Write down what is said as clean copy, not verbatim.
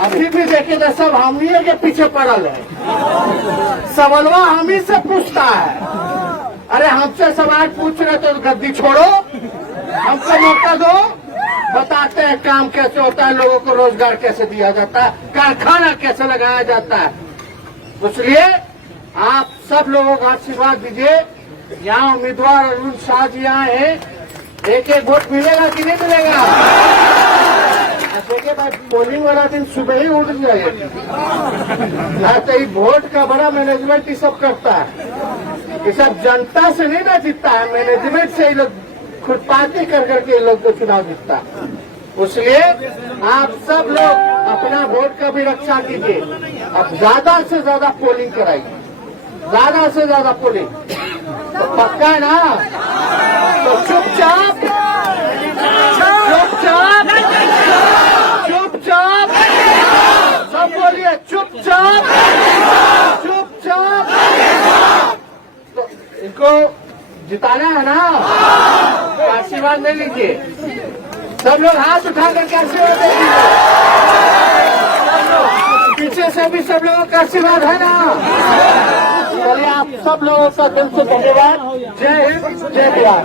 अभी भी देखिए सब हम ही के पीछे पड़ल है। सवालवा हम ही से पूछता है। अरे हमसे सवाल पूछ रहे तो गद्दी छोड़ो, हमको मौका दो, बताते हैं काम कैसे होता है, लोगों को रोजगार कैसे दिया जाता है, कारखाना कैसे लगाया जाता है। इसलिए आप सब लोगों का आशीर्वाद दीजिए। यहाँ उम्मीदवार अरुण शाह जी यहाँ है, एक एक वोट मिलेगा कि नहीं मिलेगा? देखिए भाई, पोलिंग वाला दिन सुबह ही उठ जाए तो वोट का बड़ा मैनेजमेंट ये सब करता है। ये सब जनता से नहीं ना जीतता है, मैनेजमेंट से ये लोग खुद पार्टी कर करके ये लोग को चुनाव जीतता है। इसलिए आप सब लोग अपना वोट का भी रक्षा कीजिए। अब ज्यादा से ज्यादा पोलिंग कराइए, ज्यादा से ज्यादा पोलिंग। तो पक्का है ना? तो चुपचाप चुपचाप चुपचाप सब बोलिए, चुपचाप चुपचाप। तो इनको जिताना है ना? आशीर्वाद ले लीजिए। सब लोग हाथ उठा करके आशीर्वाद दे दीजिए। पीछे से भी सब लोगों का आशीर्वाद है ना? चलिए, आप सब लोगों का दिल से धन्यवाद। जय हिंद, जय बिहार।